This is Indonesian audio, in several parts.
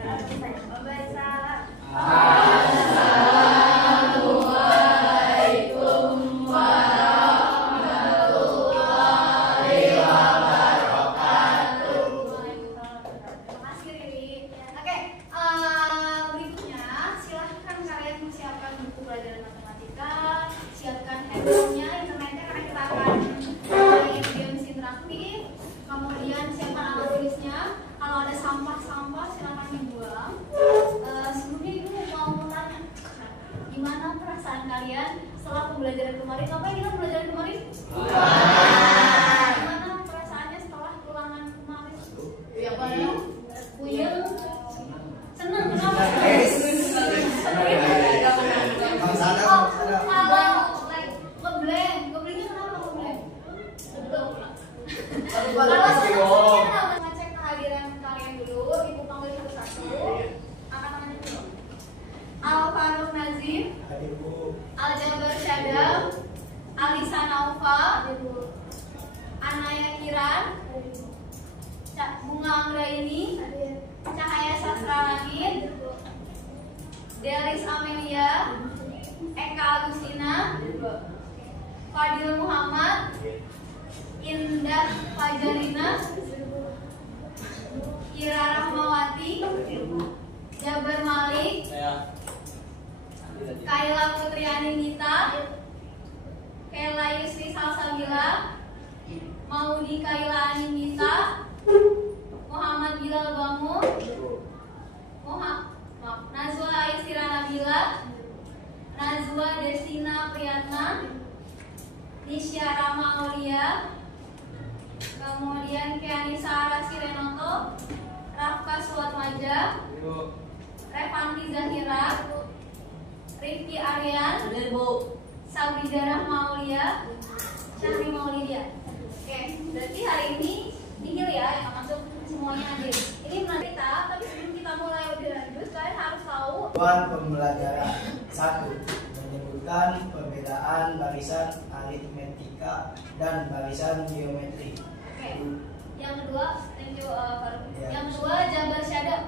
Assalamualaikum warahmatullahi wabarakatuh. Terima kasih Riri. Oke, berikutnya silahkan kalian siapkan buku pelajaran matematika, siapkan handphonenya, internetnya karena kita akan main games interaktif. Kemudian siapkan alat tulisnya. Kalau ada sampah-sampah silahkan dibuang. Sebelumnya ibu mau tanya, gimana perasaan kalian setelah pembelajaran kemarin? Ngapain kita pembelajaran kemarin? Gimana perasaannya setelah ulangan kemarin? Ya paling puyeng, seneng. Kenapa? Kalau ngeblank, ngeblengnya kenapa ngeblank? Kalau seneng ngecek kehadiran kalian dulu, ibu panggil satu-satu. Angkat tangannya dulu. Al-Faruq Nazim, Al-Jabar Syadam, Alisa Naufa, Anaya Kiran, Bunga Anggraini, Cahaya Sastra Langit, Delis Amelia, Eka Agustina, Fadil Muhammad, Indah Fajarina, Ira Rahmawati, Jabar Malik, Kaila Putri Anindita, Kela Yusri Salsabila, Maudi Kaila Anindita, Muhammad Bilal Bangun, Nazwa Aisira Nabila, Nazwa Desina Priyatna, Nisya Rama Aulia, kemudian Kianisa Arasi Renoto, Rafka Suatmaja, Revanti Zahira, Rifki Aryan, Sabrida Rahma Aulia, Syahri Maulidia. Oke, berarti hari ini nihil ya yang masuk semuanya hadir. Ini menarik kita, tapi sebelum kita mulai lebih lanjut, kalian harus tahu Pembelajaran 1 menyebutkan perbedaan barisan aritmetika dan barisan geometri. Oke. Yang kedua, thank you Faruq. Yang kedua Jabar Syadam.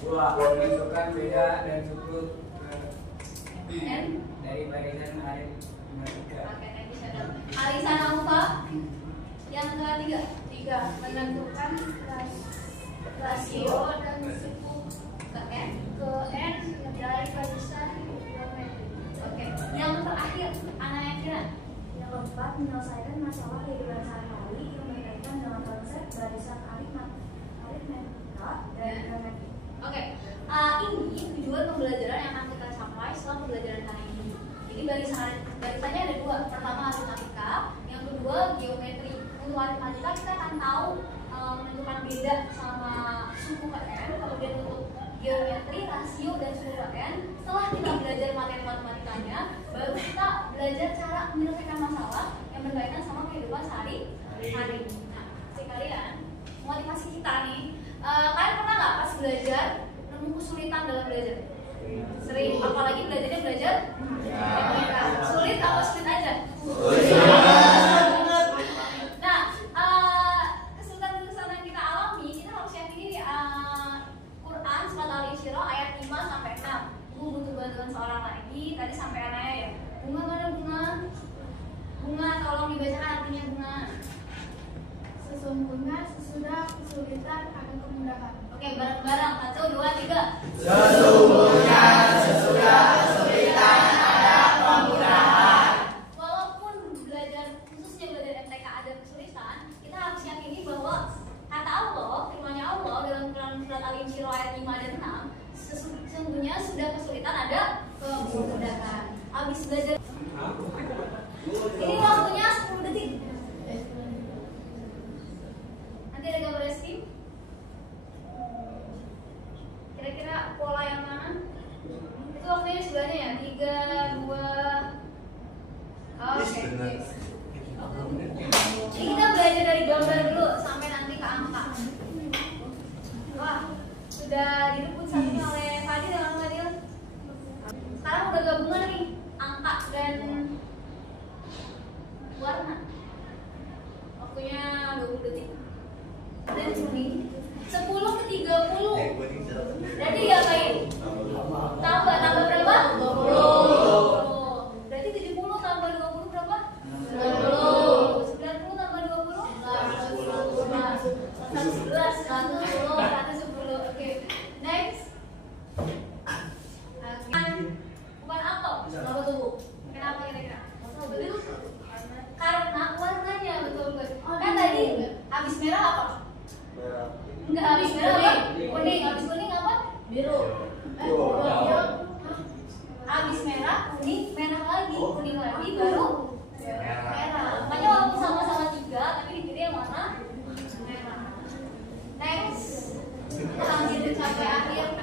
2. Menentukan beda dan struktur N dari barisan aritmetika. Oke, thank you Syadam. Alisa Naufa. Yang ketiga, 3. Menentukan rasio dan suku ke N. dari barisan geometri. Oke. Yang terakhir, Anaya Kiran. Yang keempat, menyelesaikan masalah kehidupan sehari-hari yang berkaitan dengan konsep barisan aritmetika dan geometri. Oke, ini tujuan pembelajaran yang akan kita capai setelah pembelajaran hari ini. Jadi barisannya ada dua. Pertama aritmatika, yang kedua geometri. Untuk aritmatika kita akan tahu menentukan beda sama suku ke N. Kemudian untuk geometri, rasio dan suku ke N. Setelah kita belajar materi matematikanya, baru kita belajar cara menyelesaikan masalah yang berkaitan sama kehidupan sehari-hari. Nah, kalian motivasi kita nih. Kalian pernah nggak pas belajar nemu kesulitan dalam belajar? Sering, apalagi belajar matematika. Sulit atau sulit aja? Nah, kesulitan-kesulitan yang kita alami, kita harus yakini di Quran surat Al-Insyirah ayat 5 sampai 6. Butuh bantuan seorang lagi. Tadi sampai Anaya ya. Bunga mana bunga? Bunga, tolong dibacakan artinya bunga. Sesungguhnya sesudah kesulitan ada kemudahan. Oke, bareng-bareng. 1, 2, 3. Sesungguhnya sesudah kesulitan ada kemudahan. Walaupun khususnya belajar MTK ada kesulitan, kita harus yakini bahwa kata Allah, firman-Nya Allah dalam Quran surat Al-Insyirah ayat 5 dan 6, sesungguhnya sudah kesulitan ada kemudahan. Habis belajar ini waktunya 10 detik. Nanti ada gambar eskrim. Kira-kira pola yang mana? Itu waktunya sebelahnya ya. 3, 2. Oke. Jadi kita belajar dari gambar dulu sampai nanti ke angka. Wah, sudah direbut satunya oleh Fadil dan Fadil. Sekarang udah gabungan nih angka dan warna. Waktunya 20 detik. Dan Sumi 10 ke 30. Biru. Habis merah, kuning, merah lagi, kuning lagi, baru merah. Makanya walaupun sama-sama 3, tapi dipilih yang mana? Merah. Next, lanjut sampai akhir.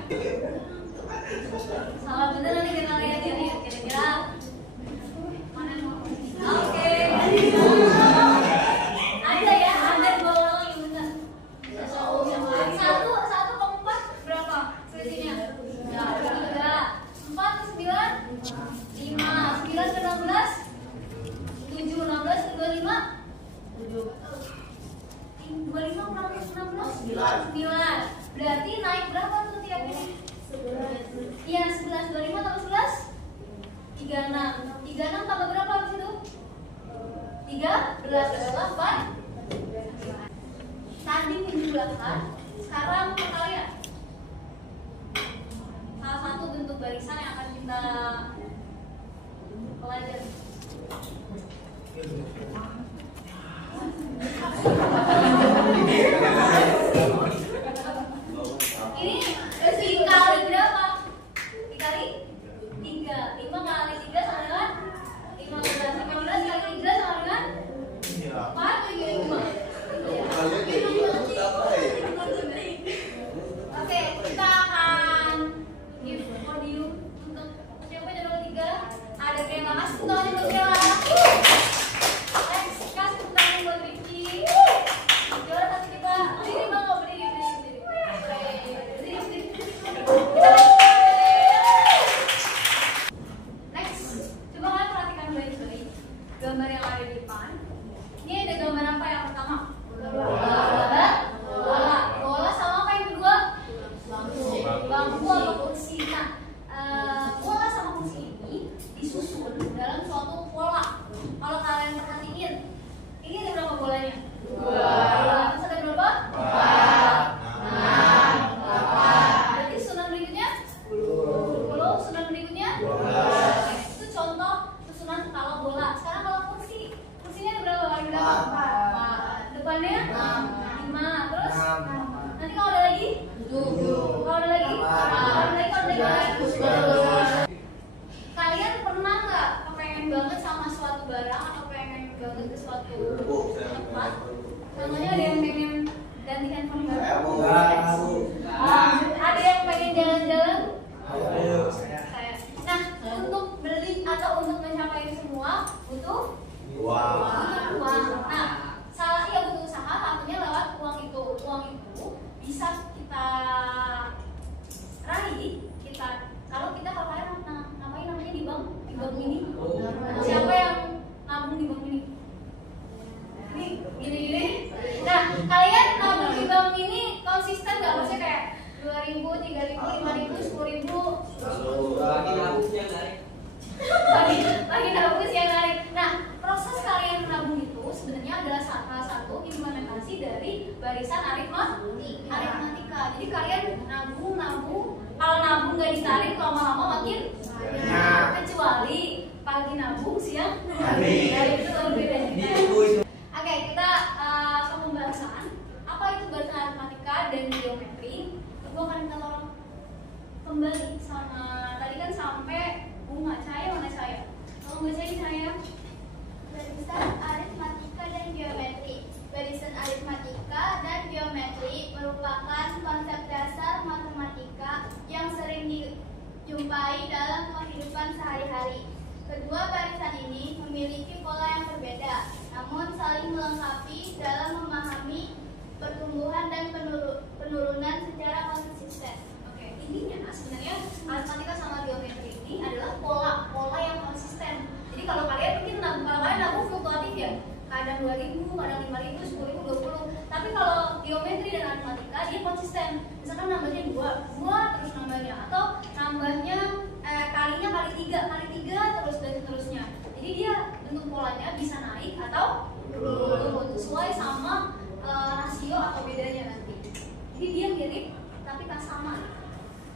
Salah bener nanti kita lihat ini kira-kira mana yang mau. Oke. Ada ya, ada 2 orang yang benar. Satu ke 4 berapa selisihnya? Ya, 3. 4 ke 9, 5. 9 ke 16, 7. 16 ke 25, 25 kurang 16, 9. Berarti naik berapa tuh tiap ini? Iya, 11. 25 tambah 11, 36. 36 tambah berapa habis itu? 13 adalah 4. Tadi menjumlahkan, sekarang kalian salah satu bentuk barisan yang akan kita pelajari. Ini dikali berapa? Dikali 3. 5 kali 3 sama dengan 15. 15 kali 3 sama dengan 4. Oke, kita akan give podium untuk siapa yang nomor 3. Ada terima kasih untuk yang next, kasih tepuk tangan buat Vicky. Juara satu kita. Berdiri bang, berdiri. Next, coba kalian perhatikan baik-baik gambar yang ada di depan. Ini ada gambar apa yang pertama? Bola sama apa yang kedua? Bangku atau kursi. Nah, bola sama kursi ini disusun dalam suatu pola. Kalau kalian perhatiin, ini ada berapa bolanya? 2. Terus ada berapa? 4. Berarti susunan berikutnya 10. Susunan berikutnya 12. Itu contoh susunan kalau bola. Sekarang kalau kursi, kursinya ada berapa kali berapa? 4. Depannya 5. Terus nanti kalau ada lagi 7. Kalau ada lagi 10. Kalian pernah nggak kepengen banget sama suatu barang atau pengen banget ke suatu tempat? Contohnya ada yang pengen ganti handphone baru. Ada yang pengen jalan-jalan. Saya. Nah, untuk beli atau untuk mencapai semua butuh uang. Nah, butuh usaha, satunya lewat uang itu. Uang itu bisa kita raih. Kalau kalian ngapain namanya di bank ini? Siapa yang nabung di bank ini? Gini. Nah, kalian nabung di bank ini konsisten nggak? Maksudnya kayak 2.000, 3.000, 5.000, 10.000. Lagi nabung siang hari. Nah, proses kalian menabung itu sebenarnya adalah salah satu implementasi dari barisan aritmatika. Jadi kalian nabung. Kalau nabung nggak ditarik, lama-lama makin banyak. Kecuali pagi nabung, siang hari. Itu berbeda. Oke, kita ke pembahasan. Apa itu barisan aritmatika dan geometri? Gue akan minta tolong kembali sama tadi kan sampai bunga. Saya mana saya? Tolong bacain saya. Barisan aritmatika dan geometri. Barisan aritmatika dan geometri merupakan konsep dasar matematika yang sering dijumpai dalam kehidupan sehari-hari. Kedua barisan ini memiliki pola yang berbeda, namun saling melengkapi dalam memahami pertumbuhan dan penurunan secara konsisten. Oke, intinya sebenarnya aritmatika sama geometri ini adalah pola yang konsisten. Jadi kalau kalian mungkin nabung fluktuatif ya, kadang 2.000, kadang 5.000, 10.000, 20. Tapi kalau geometri dan aritmatika dia konsisten. Misalkan nambahnya 2 terus nambahnya, atau nambahnya kalinya kali 3 terus dan seterusnya. Jadi dia bentuk polanya bisa naik atau turun sesuai sama rasio atau bedanya nanti. Jadi dia mirip tapi tak sama.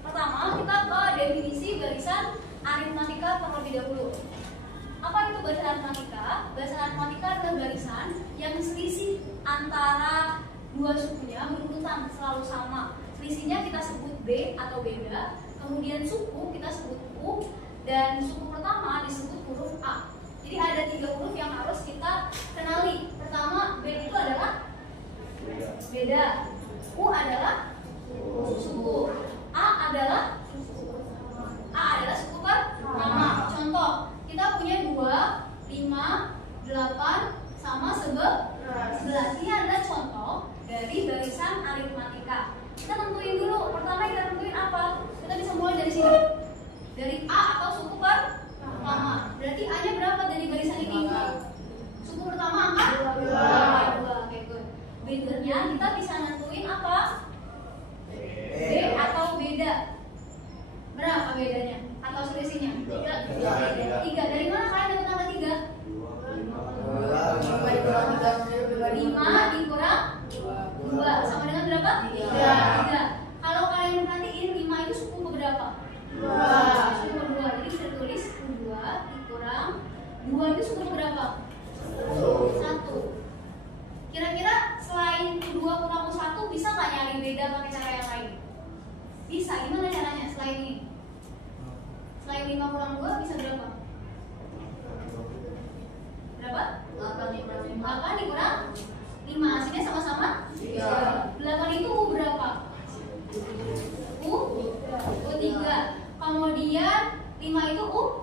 Pertama kita ke definisi barisan aritmatika terlebih dahulu. Apa itu barisan aritmatika? Barisan aritmatika adalah barisan yang selisih antara dua sukunya berurutan selalu sama. Selisihnya kita sebut B atau beda, kemudian suku kita sebut U, dan suku pertama disebut huruf A. Jadi ada 3 huruf yang harus kita kenali. Pertama, B itu adalah beda, U adalah suku, A adalah suku pertama. Contoh, kita punya 2, 5, 8 sama 11. Ini adalah contoh dari barisan aritmatika. Kita tentuin dulu. Pertama kita tentuin apa? Kita bisa mulai dari sini. Dari A atau suku pertama. Berarti A-nya berapa dari barisan ini? Suku pertama angka 2. Oke, good. Bedanya kita bisa nentuin apa? B atau beda. Berapa bedanya? Atau selisihnya? 3. Dari mana kalian dapat angka 3? 5 dikurang 2 sama dengan berapa? 3. Kalau kalian perhatiin 5 itu suku keberapa? 2. Suku kedua. Jadi bisa tulis 2 dikurang 2 itu suku keberapa? 1. Kira-kira selain 2 kurang 1 bisa nggak nyari beda pakai cara yang lain? Bisa. Gimana caranya selain ini? Selain 5 kurang 2 bisa berapa? Berapa? 8 dikurang 5, hasilnya sama-sama 8 itu U berapa? U 3. Kemudian 5 itu U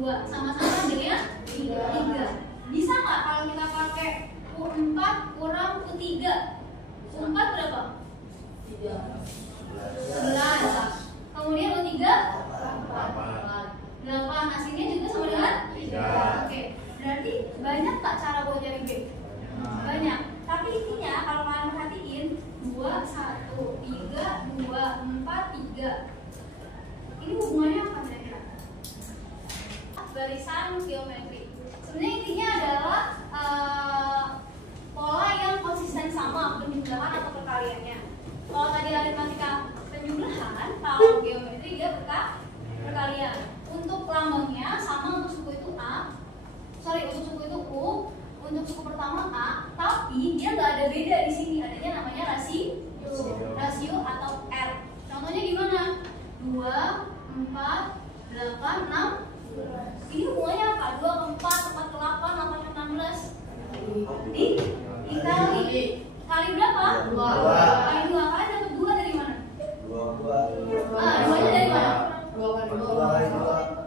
2, sama-sama hasilnya 3. Bisa nggak kalau kita pakai U4 kurang U3? U4 berapa? 11. Kemudian U3 8, hasilnya juga sama dengan 3. Oke, berarti banyak tak cara buat cari B? Banyak. Tapi intinya kalau kalian perhatiin 2, 1, 3, 2, 4, 3. Ini hubungannya apa kira-kira? Barisan geometri. Sebenarnya intinya adalah pola yang konsisten sama penjumlahan atau perkaliannya. Kalau tadi aritmatika penjumlahan, kalau geometri dia perkalian. Untuk lambangnya sama, untuk suku itu untuk suku itu U, untuk suku pertama A, tapi dia nggak ada beda di sini, adanya namanya rasio atau R. Contohnya gimana? 2, 4, 8, 6. Ini hubungannya apa? 2 ke 4, 4 ke 8, 8 ke 16. Dikali. Kali berapa? 2. Kali 2. Kalian dapat 2 dari mana? 2. 2-nya dari mana? 2 kali 2.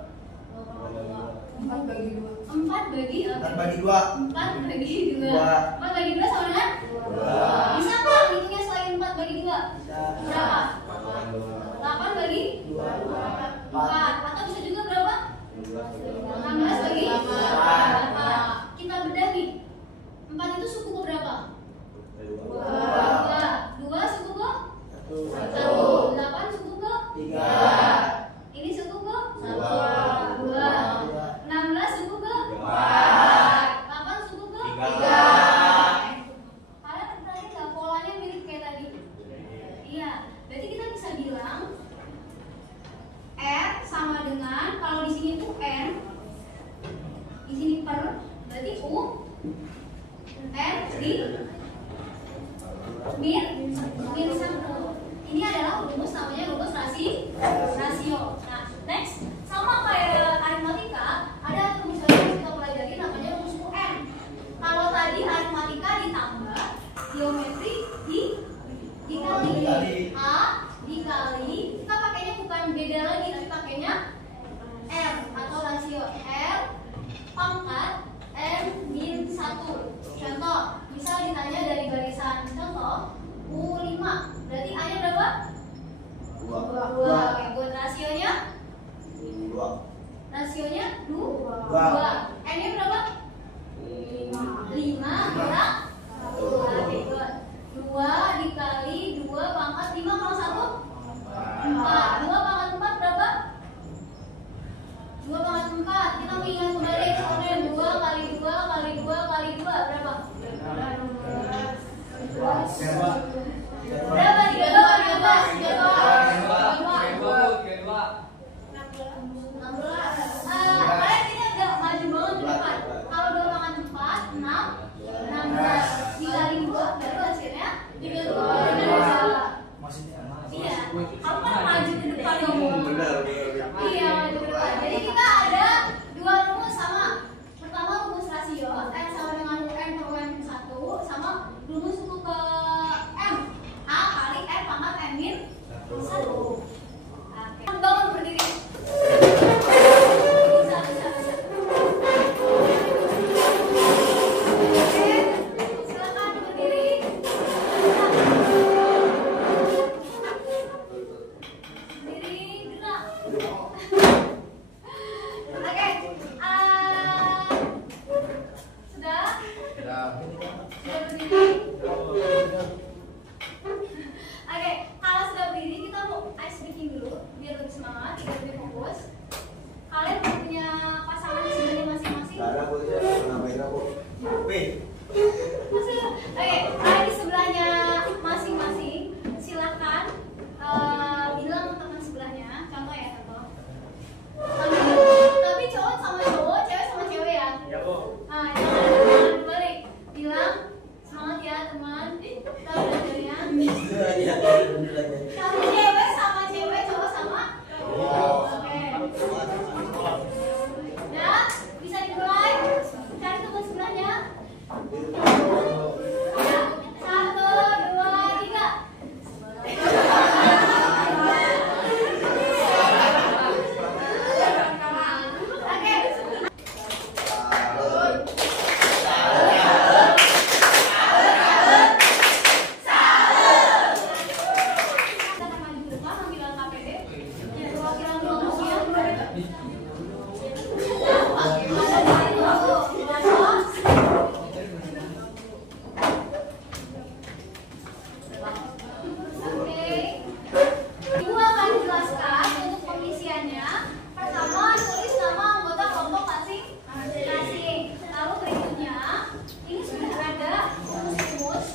4 bagi 2. 4 bagi 2. 4 bagi 2 sama dengan 2. Bisa nggak hitungnya selain 4 bagi 2? Berapa? 8 bagi 4. Atau bisa juga berapa? 16 bagi 8. Kita bedah nih. 4 itu suku ke berapa? 2. 2 suku ke 1. 8 suku ke 3. Ini suku ke 2. 16 suku ke 4. 8 suku ke 3. Kalian tadi nggak polanya mirip kayak tadi? Iya. Berarti kita bisa bilang R sama dengan, kalau di sini tuh N, di sini per, berarti U, N di min 1. Ini adalah rumus, namanya rumus rasio. Nah, next, sama kayak aritmatika, ada rumus baru yang kita pelajari namanya rumus UN. Kalau tadi aritmatika ditambah, geometri dikali. A dikali, kita pakainya bukan beda lagi, tapi pakainya R atau rasio. R pangkat N min 1. Contoh, misal ditanya dari barisan contoh U5, berarti A-nya berapa? 2. Oke, buat rasionya? 2. Rasionya 2. N-nya berapa? 5 kurang 1. Oke, buat 2 dikali 2 pangkat 5 kurang 1? 4. 2 pangkat 4 berapa? 2 pangkat 4. Kita mengingat kembali eksponen 2 kali 2 kali 2 kali 2 berapa? Berapa? 16. Kalian ini agak maju banget di depan. Iya, kamu kan maju ke depan dong. Benar. Iya, maju ke depan. Jadi kita ada dua rumus sama. Pertama rumus rasio n sama dengan n per n 1 sama rumus untuk ke m a kali n pangkat n min 1. Oke. Bangun berdiri. Bisa. Oke, silakan berdiri. Berdiri, gerak. Oke, sudah? Sudah berdiri? Oke, kalau sudah berdiri kita mau ice breaking dulu biar lebih semangat, biar lebih fokus. Kalian punya pasangan di sebelahnya masing-masing? Ada Bu, namanya Bu. Oke, kalian di sebelahnya masing-masing silakan bilang teman sebelahnya, contoh ya, contoh. Tapi cowok sama cowok, cewek sama cewek ya. Ya Bu. Nah, jangan balik. Bilang semangat ya teman. Tahu belajarnya. Kalau cewek sama cewek, cowok sama cowok. Oke. Ya, bisa dimulai. Cari teman sebelahnya. Ya, 1, 2, 3. Ibu akan jelaskan untuk pengisiannya. Pertama, tulis nama anggota kelompok masing-masing. Lalu berikutnya, ini sudah ada rumus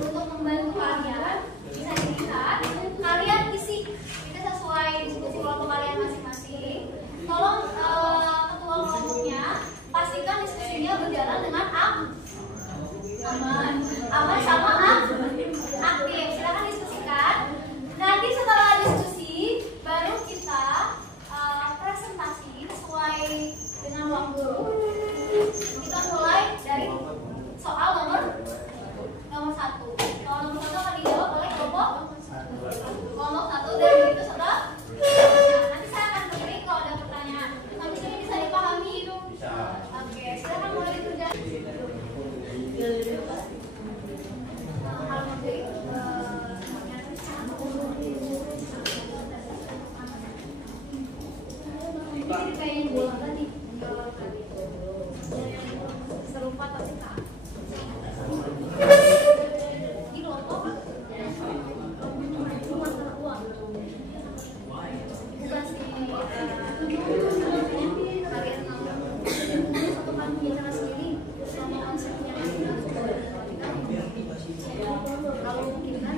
untuk membantu kalian. Bisa dilihat, kalian isi itu sesuai diskusi kelompok kalian masing-masing. Tolong ketua kelompoknya pastikan diskusinya berjalan dengan aman sama aktif. Silakan diskusikan. Nanti setelah diskusi baru kita presentasi sesuai dengan waktu. Kita mulai dari soal nomor 1. Soal nomor 1 akan dijawab oleh kelompok 1 dan begitu setelah. Nanti saya akan beri kalau ada pertanyaan. Sampai sini bisa dipahami? Bisa. Oke, silakan mulai dikerjakan. Kalau mau jadi ini pengen bola tadi serupa tapi tak di kelompok masalah uang bukan sih kalian mau satu kan bicara sendiri sama konsepnya kalau mungkin kan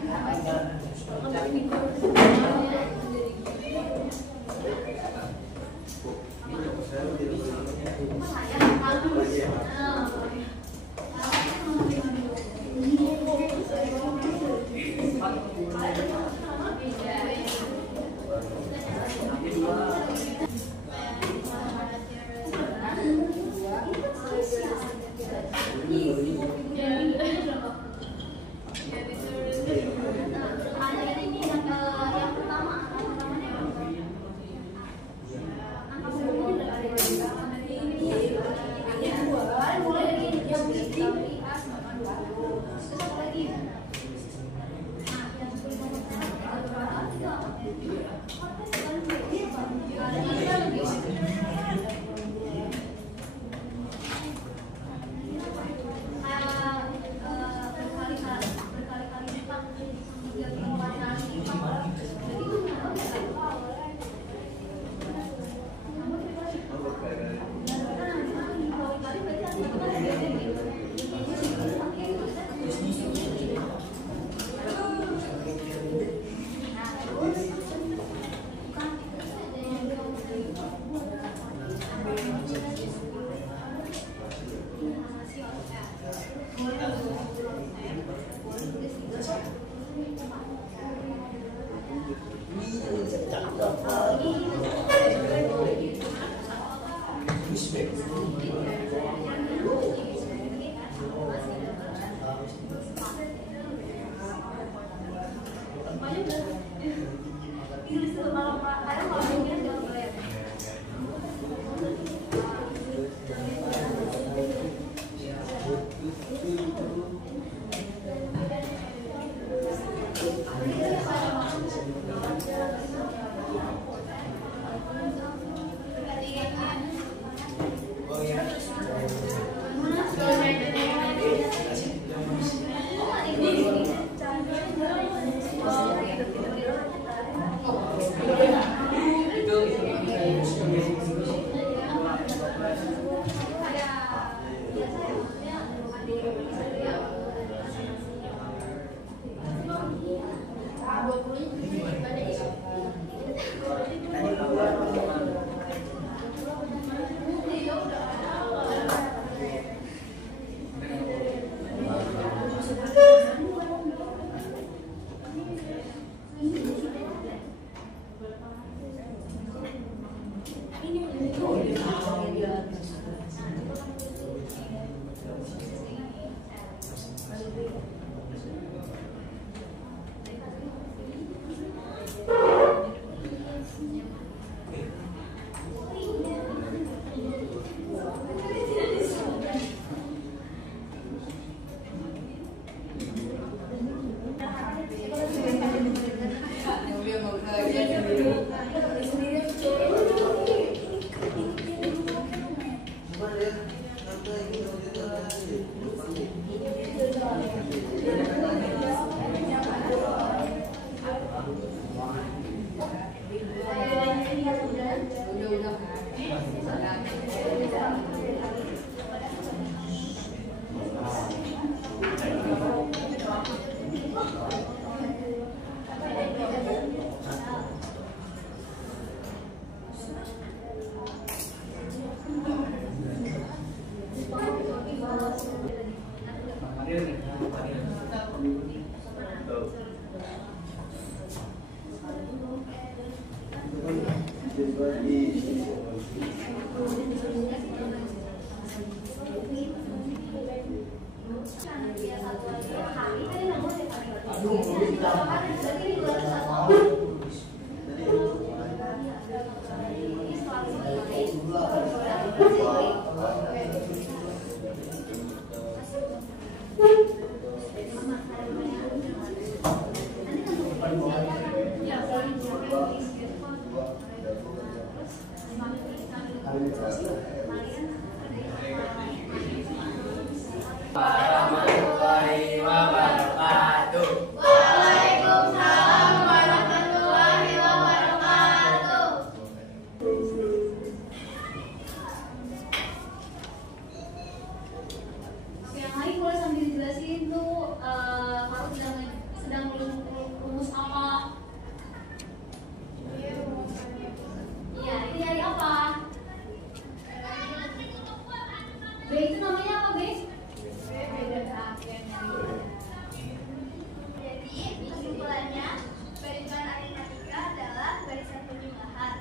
Warahmatullahi wabarakatuh. Waalaikumsalam warahmatullahi wabarakatuh. Yang lain boleh sambil dijelasin tuh kalau sedang rumus apa? Iya, ini dari apa? B itu namanya apa, B? Jadi kesimpulannya barisan aritmatika adalah barisan penjumlahan.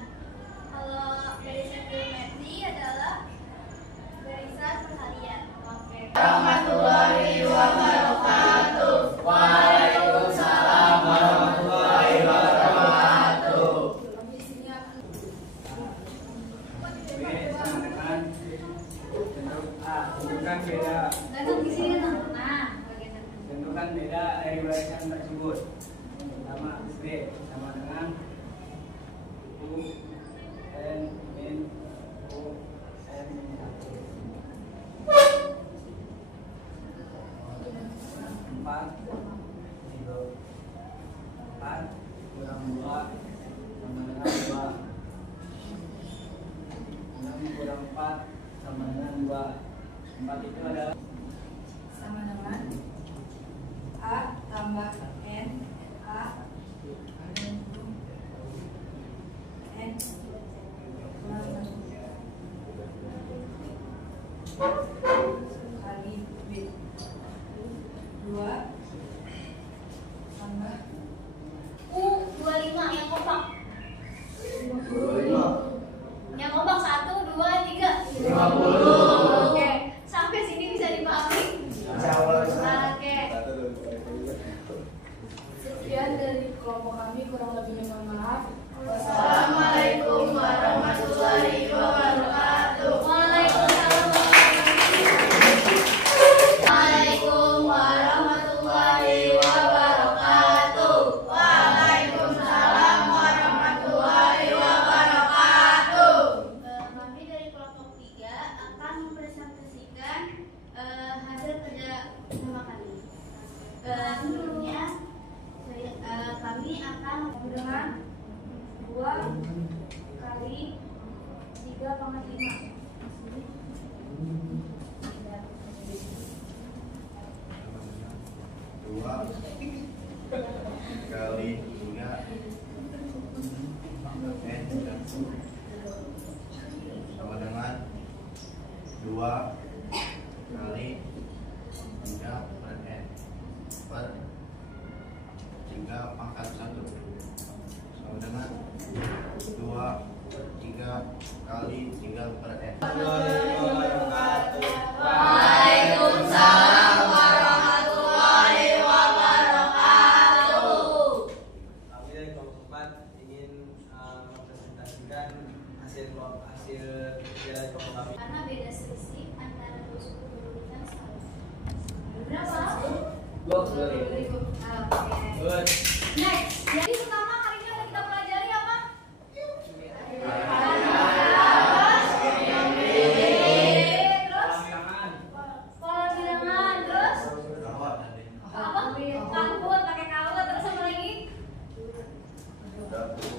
Kalau barisan geometri adalah barisan perkalian. Oke. Warahmatullahi wabarakatuh. Waalaikumsalam warahmatullahi wabarakatuh. Tentukan beda. Gantung di sini, nah, bagian Tentukan beda dari barisan tersebut. Pertama, B sama dengan U N min U N min 1. 4 kurang 2 sama dengan 2. 6 kurang 4 sama dengan 2. 4 itu adalah Sama dengan A tambah N A N kali B 2 tambah U25 yang kompak. Yang kompak 1, 2, 3. 50. Oke, sampai sini bisa dipahami? Oke. Sekian dari kelompok kami, kurang lebihnya mohon maaf. Wassalamualaikum warahmatullahi wabarakatuh. Waalaikumsalam. Waalaikumsalam warahmatullahi wabarakatuh. Waalaikumsalam warahmatullahi wabarakatuh. Kami dari kelompok 3 akan mempresentasikan hasil kerja bersama kami. Sebelumnya kami akan dengan 2 kali 3,5. Dua kali 3 N sama dengan 2 kali 3 per N per 3 pangkat 1 sama dengan 2 per 3 kali 3 per N. Waalaikumsalam warahmatullahi wabarakatuh. Kami dari kelompok 4 ingin mempresentasikan hasil kerja dari kelompok kami. Karena beda selisih antara dua suku berurutan sama. Berapa? Oke. Good. Next. Jadi pertama hari ini akan kita pelajari apa? Terus pola bilangan, terus Rawat nanti. apa? Kangkut, pakai kawat, terus apa lagi? Dapur.